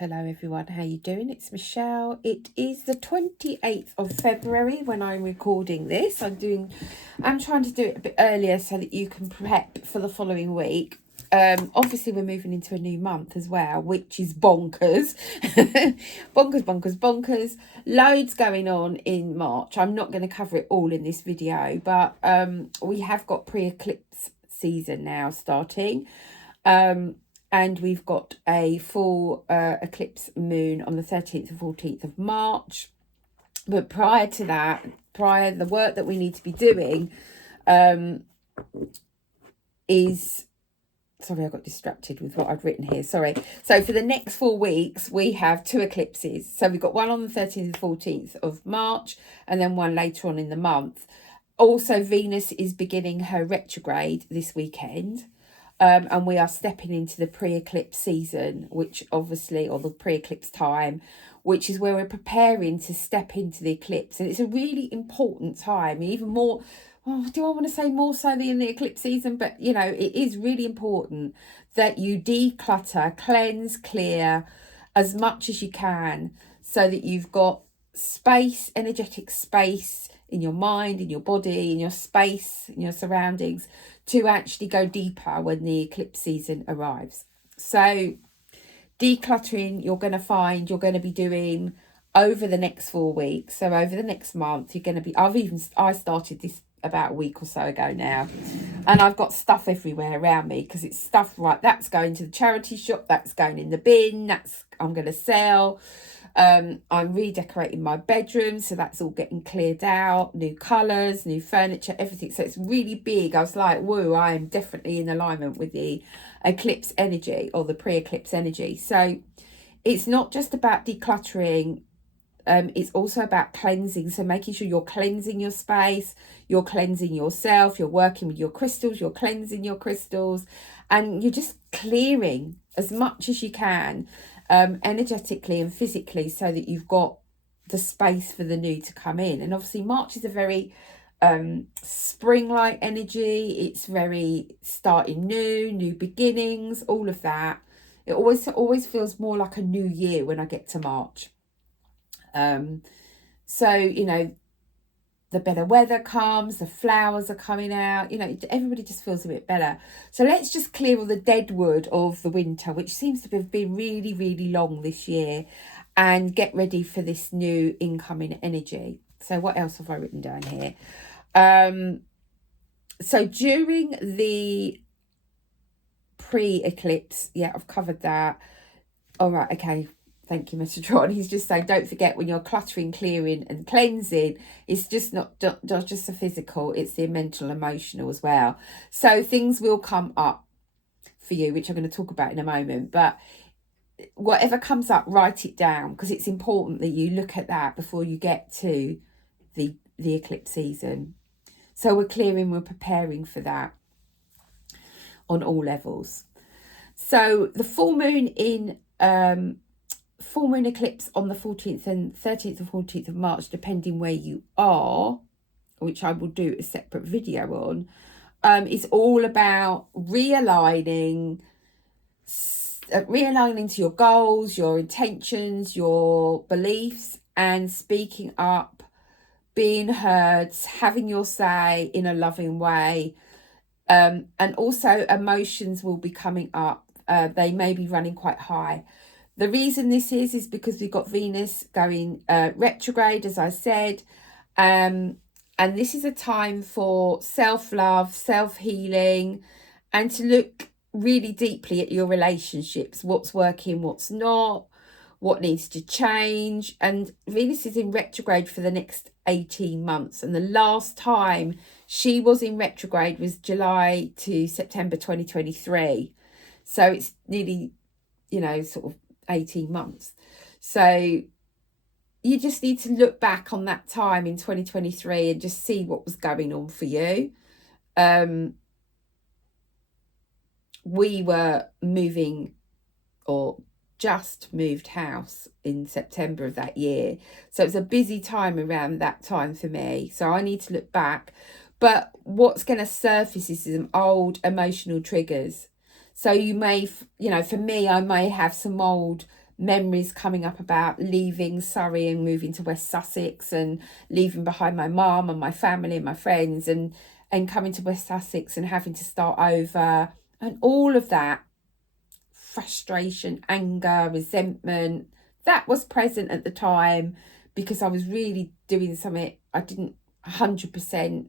Hello everyone, how you doing? It's Michelle. It is the 28th of February when I'm recording this. I'm trying to do it a bit earlier so that you can prep for the following week. Obviously we're moving into a new month as well, which is bonkers. bonkers. Loads going on in March. I'm not going to cover it all in this video, but we have got pre-eclipse season now starting. And we've got a full eclipse moon on the 13th and 14th of March. But prior to that, the work that we need to be doing is... Sorry, I got distracted with what I've written here. Sorry. So for the next 4 weeks, we have 2 eclipses. So we've got one on the 13th and 14th of March and then one later on in the month. Also, Venus is beginning her retrograde this weekend. And we are stepping into the pre-eclipse season, which obviously, or the pre-eclipse time, which is where we're preparing to step into the eclipse. And it's a really important time, even more, do I want to say more so than the eclipse season? But, you know, it is really important that you declutter, cleanse, clear as much as you can so that you've got space, energetic space in your mind, in your body, in your space, in your surroundings, to actually go deeper when the eclipse season arrives. So decluttering, you're going to be doing over the next 4 weeks. So over the next month, you're going to be, I started this about a week or so ago now, and I've got stuff everywhere around me because it's stuff, right, that's going to the charity shop, that's going in the bin, that's I'm going to sell. I'm redecorating my bedroom, so that's all getting cleared out, new colours, new furniture, everything. So it's really big. I was like, whoa, I am definitely in alignment with the eclipse energy or the pre-eclipse energy. So it's not just about decluttering, it's also about cleansing. So making sure you're cleansing your space, you're cleansing yourself, you're working with your crystals, you're cleansing your crystals, and you're just clearing as much as you can, energetically and physically, so that you've got the space for the new to come in. And obviously March is a very spring-like energy. It's very starting new beginnings, all of that. It always feels more like a new year when I get to March. So, you know, the better weather comes, the flowers are coming out, you know, everybody just feels a bit better. So let's just clear all the dead wood of the winter, which seems to have been really, really long this year, and get ready for this new incoming energy. So what else have I written down here? So during the pre-eclipse, yeah, I've covered that. All right, okay. Thank you, Mr. Tron. He's just saying, don't forget, when you're cluttering, clearing and cleansing, it's just not just the physical, it's the mental, emotional as well. So things will come up for you, which I'm going to talk about in a moment. But whatever comes up, write it down, because it's important that you look at that before you get to the eclipse season. So we're clearing, we're preparing for that on all levels. So the full moon eclipse on the 14th and 13th and 14th of March, depending where you are, which I will do a separate video on, is all about realigning to your goals, your intentions, your beliefs, and speaking up, being heard, having your say in a loving way. And also emotions will be coming up. They may be running quite high. The reason this is because we've got Venus going retrograde, as I said. And this is a time for self-love, self-healing, and to look really deeply at your relationships. What's working, what's not, what needs to change. And Venus is in retrograde for the next 18 months. And the last time she was in retrograde was July to September 2023. So it's nearly, you know, sort of 18 months. So you just need to look back on that time in 2023 and just see what was going on for you. We were moving, or just moved house in September of that year. So it was a busy time around that time for me. So I need to look back. But what's going to surface is some old emotional triggers. So you may, you know, for me, I may have some old memories coming up about leaving Surrey and moving to West Sussex, and leaving behind my mum and my family and my friends, and coming to West Sussex and having to start over, and all of that frustration, anger, resentment, that was present at the time, because I was really doing something I didn't 100%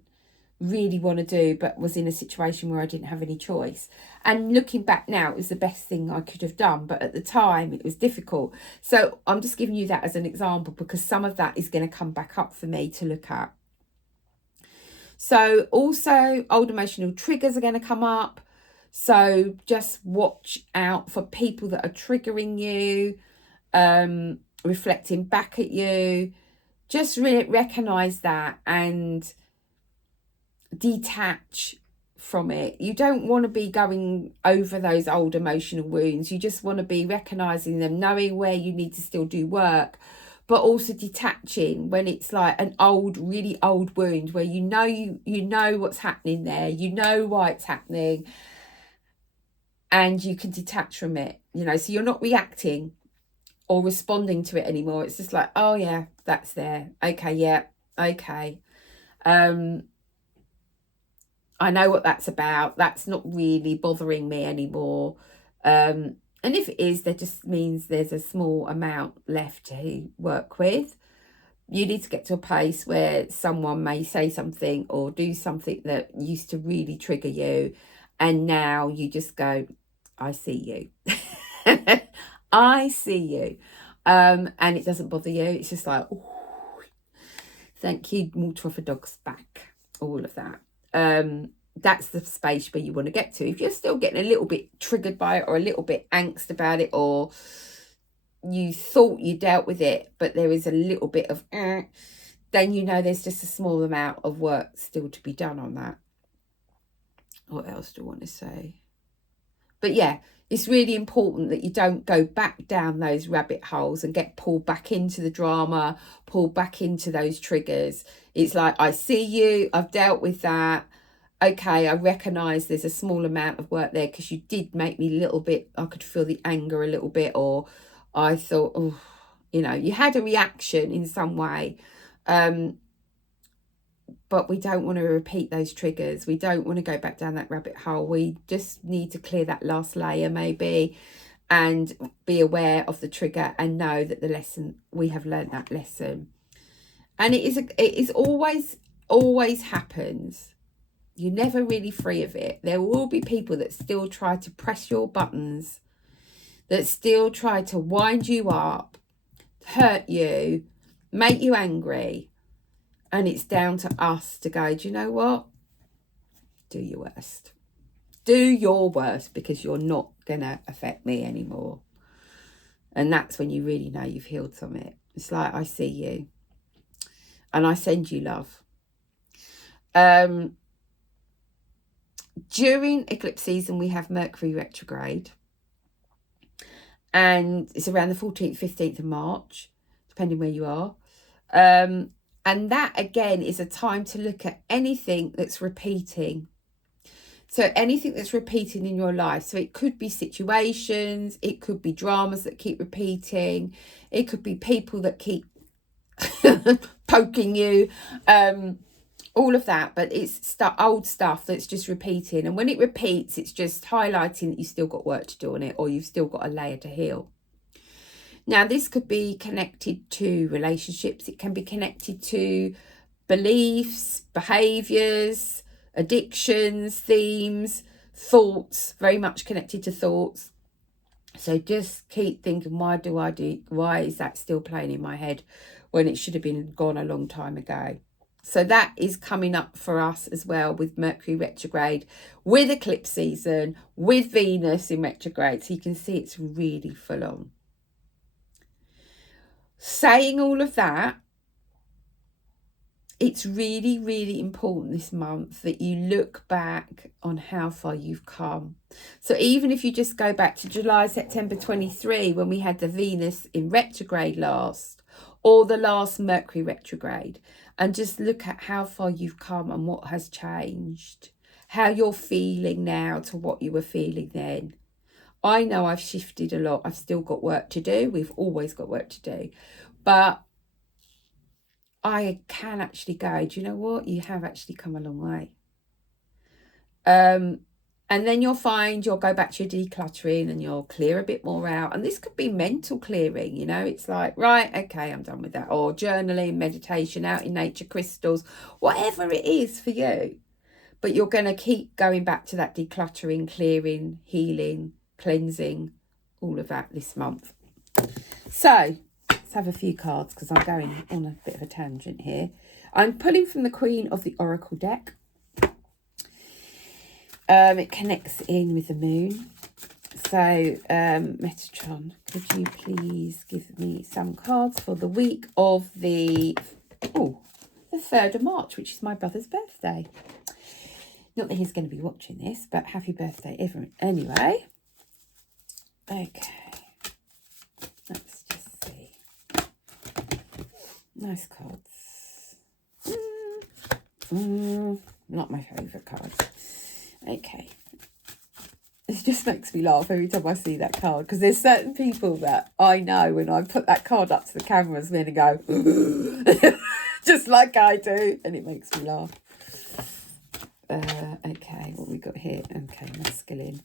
really want to do, but was in a situation where I didn't have any choice. And looking back now, it was the best thing I could have done, but at the time it was difficult. So I'm just giving you that as an example, because some of that is going to come back up for me to look at. So also old emotional triggers are going to come up. So just watch out for people that are triggering you, reflecting back at you. Just recognize that and detach from it. You don't want to be going over those old emotional wounds. You just want to be recognizing them, knowing where you need to still do work, but also detaching when it's like an old, really old wound where you know what's happening there, you know why it's happening, and you can detach from it, so you're not reacting or responding to it anymore. It's just like, oh yeah, that's there. Okay, yeah, okay. I know what that's about. That's not really bothering me anymore. And if it is, that just means there's a small amount left to work with. You need to get to a place where someone may say something or do something that used to really trigger you, and now you just go, I see you. I see you. And it doesn't bother you. It's just like, ooh, thank you, water off a dog's back, all of that. That's the space where you want to get to. If you're still getting a little bit triggered by it, or a little bit angst about it, or you thought you dealt with it, but there is a little bit of then there's just a small amount of work still to be done on that. What else do I want to say? But yeah, it's really important that you don't go back down those rabbit holes and get pulled back into the drama, pulled back into those triggers. It's like, I see you, I've dealt with that. Okay, I recognise there's a small amount of work there, because you did make me a little bit, I could feel the anger a little bit, or I thought, oh, you had a reaction in some way. But we don't want to repeat those triggers. We don't want to go back down that rabbit hole. We just need to clear that last layer maybe, and be aware of the trigger and know that we have learned that lesson. And it is always happens. You're never really free of it. There will be people that still try to press your buttons, that still try to wind you up, hurt you, make you angry. And it's down to us to go, do you know what? Do your worst. Do your worst, because you're not going to affect me anymore. And that's when you really know you've healed from it. It's like, I see you. And I send you love. During eclipse season, we have Mercury retrograde. And it's around the 14th, 15th of March, depending where you are. And that, again, is a time to look at anything that's repeating. So anything that's repeating in your life. So it could be situations. It could be dramas that keep repeating. It could be people that keep poking you. All of that. But it's old stuff that's just repeating. And when it repeats, it's just highlighting that you've still got work to do on it, or you've still got a layer to heal. Now, this could be connected to relationships. It can be connected to beliefs, behaviours, addictions, themes, thoughts, very much connected to thoughts. So just keep thinking, why is that still playing in my head when it should have been gone a long time ago? So that is coming up for us as well with Mercury retrograde, with eclipse season, with Venus in retrograde. So you can see it's really full on. Saying all of that, it's really, really important this month that you look back on how far you've come. So even if you just go back to July, September 23, when we had the Venus in retrograde last, or the last Mercury retrograde, and just look at how far you've come and what has changed, how you're feeling now to what you were feeling then. I know I've shifted a lot. I've still got work to do. We've always got work to do. But I can actually go, do you know what? You have actually come a long way. And then you'll find you'll go back to your decluttering and you'll clear a bit more out. And this could be mental clearing, you know. It's like, right, okay, I'm done with that. Or journaling, meditation, out in nature, crystals, whatever it is for you. But you're going to keep going back to that decluttering, clearing, healing, cleansing, all of that this month. So let's have a few cards because I'm going on a bit of a tangent here. I'm pulling from the Queen of the Oracle deck. It connects in with the moon. So, Metatron, could you please give me some cards for the week of the 3rd of March, which is my brother's birthday. Not that he's going to be watching this, but happy birthday, everyone. Anyway, okay. Let's just see. Nice cards. Not my favourite cards. Okay. It just makes me laugh every time I see that card, because there's certain people that I know when I put that card up to the cameras and go, just like I do, and it makes me laugh. Okay, what we got here? Okay, masculine.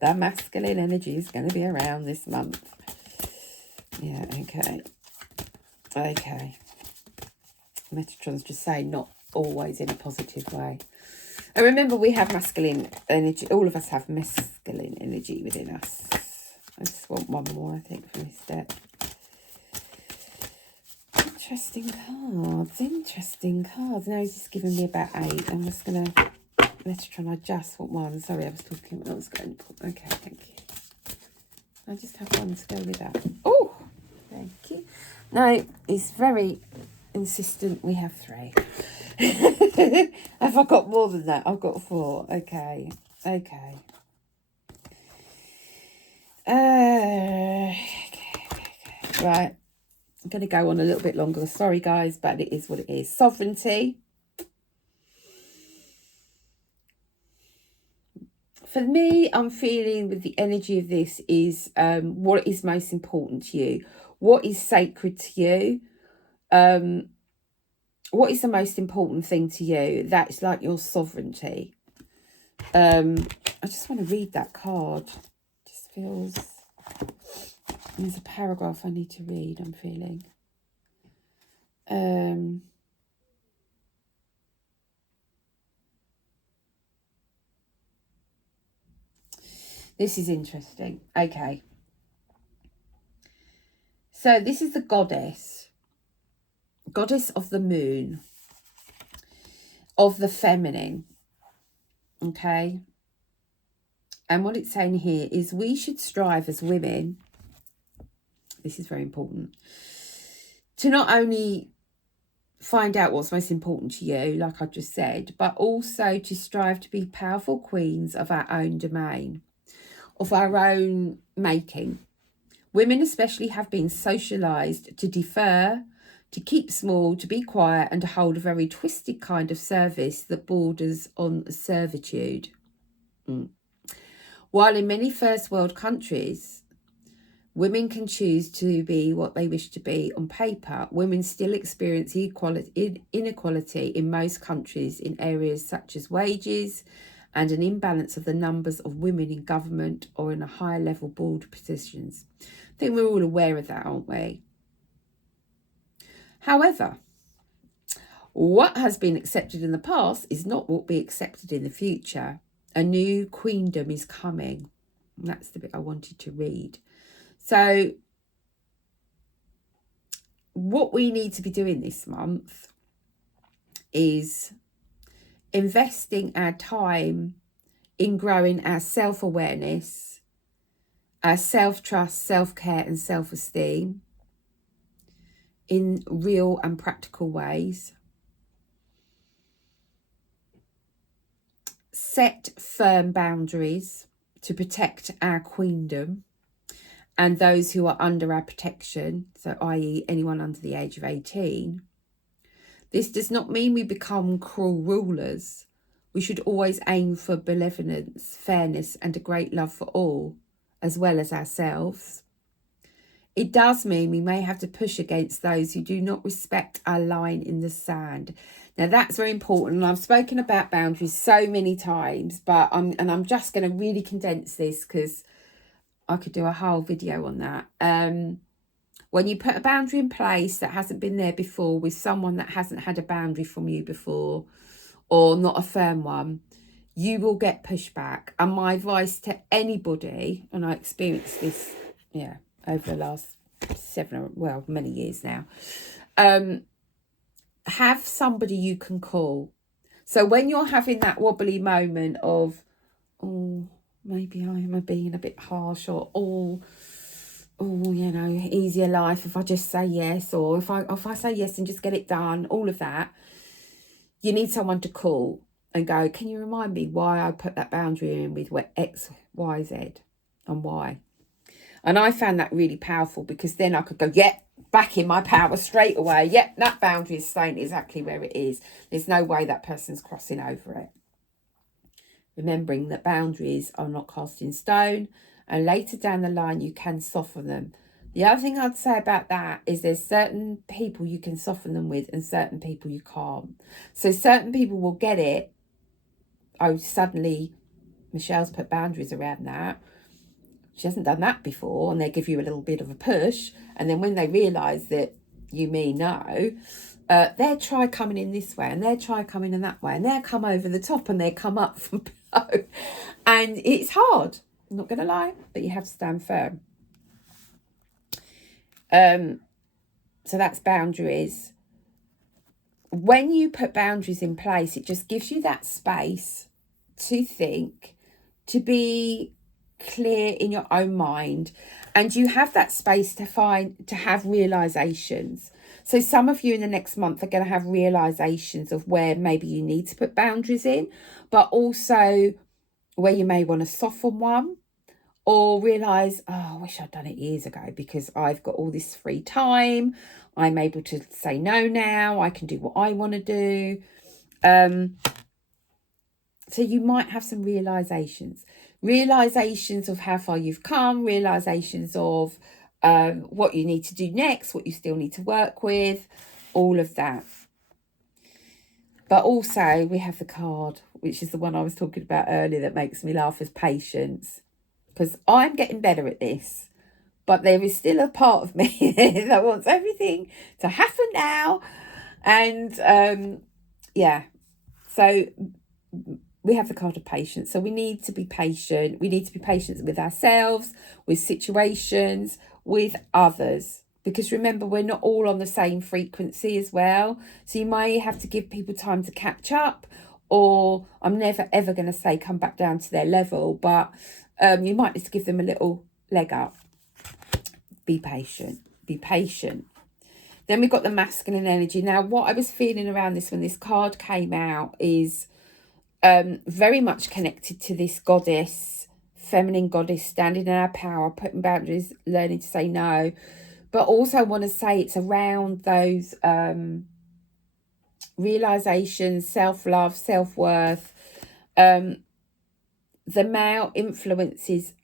The masculine energy is going to be around this month. Yeah, okay. Okay. Metatron's just saying not always in a positive way. And remember, we have masculine energy. All of us have masculine energy within us. I just want one more, I think, from this deck. Interesting cards. Interesting cards. Now he's just giving me about 8. I'm just going to... Metatron, I just want one. Sorry, I was talking when I was going. Okay, thank you. I just have one to go with that. Oh, thank you. No, he's very insistent. We have 3. Have I got more than that? I've got 4. Okay. Okay. Right. I'm going to go on a little bit longer. Sorry, guys, but it is what it is. Sovereignty. For me, I'm feeling with the energy of this is what is most important to you. What is sacred to you? What is the most important thing to you? That's like your sovereignty. I just want to read that card. It just feels... There's a paragraph I need to read, I'm feeling. This is interesting. Okay. So this is the goddess of the moon, of the feminine. Okay. And what it's saying here is we should strive as women, this is very important, to not only find out what's most important to you, like I just said, but also to strive to be powerful queens of our own domain, of our own making. Women especially have been socialised to defer, to keep small, to be quiet, and to hold a very twisted kind of service that borders on servitude. While in many first world countries, women can choose to be what they wish to be on paper, women still experience inequality in most countries in areas such as wages and an imbalance of the numbers of women in government or in a higher level board positions. I think we're all aware of that, aren't we? However, what has been accepted in the past is not what will be accepted in the future. A new queendom is coming. And that's the bit I wanted to read. So what we need to be doing this month is investing our time in growing our self-awareness, our self-trust, self-care and self-esteem in real and practical ways. Set firm boundaries to protect our queendom and those who are under our protection, so i.e. anyone under the age of 18. This does not mean we become cruel rulers. We should always aim for benevolence, fairness and a great love for all, as well as ourselves. It does mean we may have to push against those who do not respect our line in the sand. Now, that's very important. I've spoken about boundaries so many times, but I'm just going to really condense this because I could do a whole video on that. When you put a boundary in place that hasn't been there before with someone that hasn't had a boundary from you before, or not a firm one, you will get pushback. And my advice to anybody, and I experienced this, over the last many years now, have somebody you can call. So when you're having that wobbly moment of, oh, maybe I am being a bit harsh, or easier life if I just say yes, or if I say yes and just get it done, all of that, you need someone to call and go, can you remind me why I put that boundary in with X, Y, Z, and why? And I found that really powerful, because then I could go, back in my power straight away. That boundary is staying exactly where it is. There's no way that person's crossing over it. Remembering that boundaries are not cast in stone, and later down the line you can soften them. The other thing I'd say about that is there's certain people you can soften them with and certain people you can't. So certain people will get it. Oh, suddenly Michelle's put boundaries around that. She hasn't done that before, and they give you a little bit of a push. And then when they realise that you mean no, they'll try coming in this way, and they'll try coming in that way, and they'll come over the top, and they'll come up from below. And it's hard, I'm not going to lie, but you have to stand firm. So that's boundaries. When you put boundaries in place, it just gives you that space to think, to be clear in your own mind, and you have that space to have realizations. So some of you in the next month are going to have realizations of where maybe you need to put boundaries in, but also where you may want to soften one, or realize, oh, I wish I'd done it years ago, because I've got all this free time, I'm able to say no now, I can do what I want to do. So you might have some realizations of how far you've come, realizations of what you need to do next, what you still need to work with, all of that. But also we have the card, which is the one I was talking about earlier, that makes me laugh, as patience, because I'm getting better at this, but there is still a part of me that wants everything to happen now. And so we have the card of patience. So we need to be patient. We need to be patient with ourselves, with situations, with others. Because remember, we're not all on the same frequency as well. So you may have to give people time to catch up, or I'm never ever going to say come back down to their level, but you might need to give them a little leg up. Be patient. Be patient. Then we've got the masculine energy. Now, what I was feeling around this when this card came out is very much connected to this goddess, feminine goddess, standing in our power, putting boundaries, learning to say no. But also I want to say it's around those realizations, self-love, self-worth. The male influences,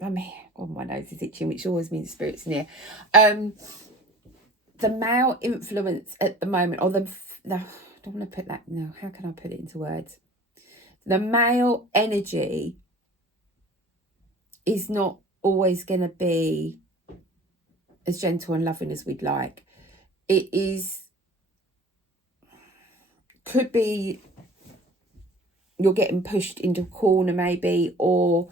my nose is itching, which always means spirit's near. The male influence at the moment, or the I don't want to put that, no, how can I put it into words? The male energy is not always going to be as gentle and loving as we'd like. It could be you're getting pushed into a corner maybe, or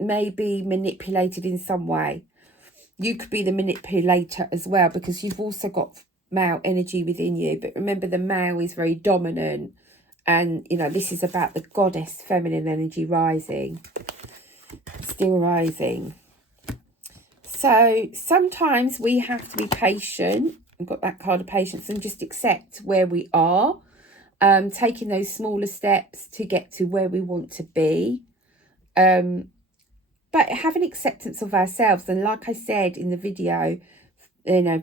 maybe manipulated in some way. You could be the manipulator as well, because you've also got male energy within you. But remember, the male is very dominant, and this is about the goddess feminine energy rising, still rising. So sometimes we have to be patient. We've got that card of patience, and just accept where we are, taking those smaller steps to get to where we want to be, but have an acceptance of ourselves. And like I said in the video,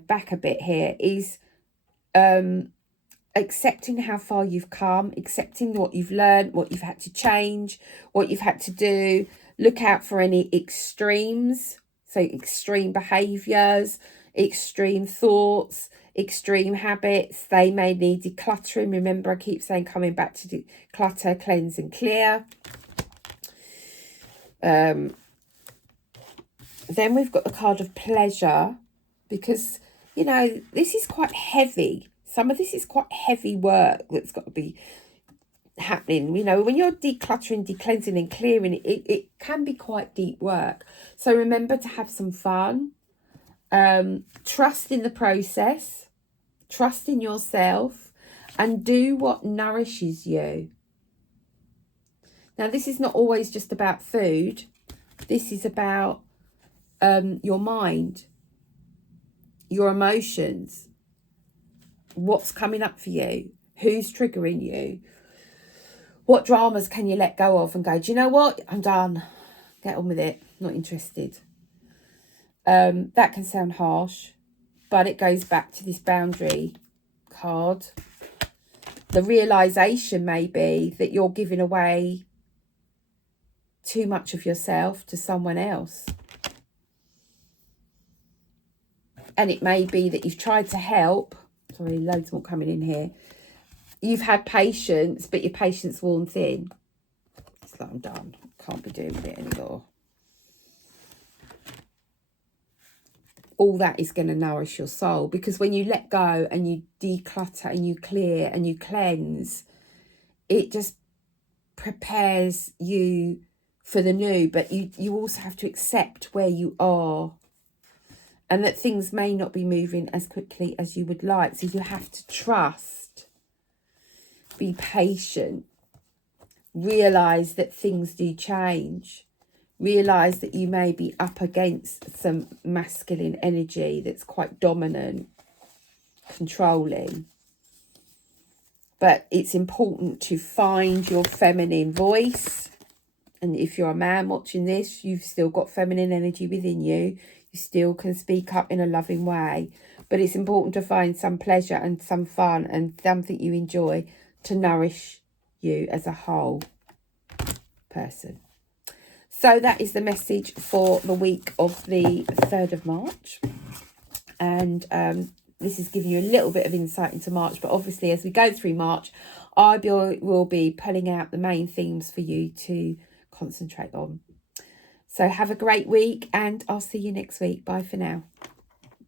back a bit here, is accepting how far you've come, accepting what you've learned, what you've had to change, what you've had to do. Look out for any extremes, so extreme behaviours, extreme thoughts, extreme habits. They may need decluttering. Remember, I keep saying coming back to declutter, cleanse and clear. Then we've got the card of pleasure, because, you know, this is quite heavy. Some of this is quite heavy work that's got to be happening. You know, when you're decluttering, decleansing and clearing, it can be quite deep work. So remember to have some fun. Trust in the process. Trust in yourself. And do what nourishes you. Now, this is not always just about food. This is about your mind, your emotions, what's coming up for you, who's triggering you, what dramas can you let go of and go, do you know what, I'm done, get on with it, not interested. That can sound harsh, but it goes back to this boundary card. The realization may be that you're giving away too much of yourself to someone else. And it may be that you've tried to help. Sorry, loads more coming in here. You've had patience, but your patience worn thin. It's like, I'm done. Can't be doing with it anymore. All that is going to nourish your soul, because when you let go and you declutter and you clear and you cleanse, it just prepares you for the new. But you also have to accept where you are, and that things may not be moving as quickly as you would like. So you have to trust, be patient, realise that things do change, realise that you may be up against some masculine energy that's quite dominant, controlling. But it's important to find your feminine voice. And if you're a man watching this, you've still got feminine energy within you. You still can speak up in a loving way. But it's important to find some pleasure and some fun and something you enjoy to nourish you as a whole person. So that is the message for the week of the 3rd of March. And this is giving you a little bit of insight into March. But obviously, as we go through March, I will be pulling out the main themes for you to concentrate on. So have a great week, and I'll see you next week. Bye for now.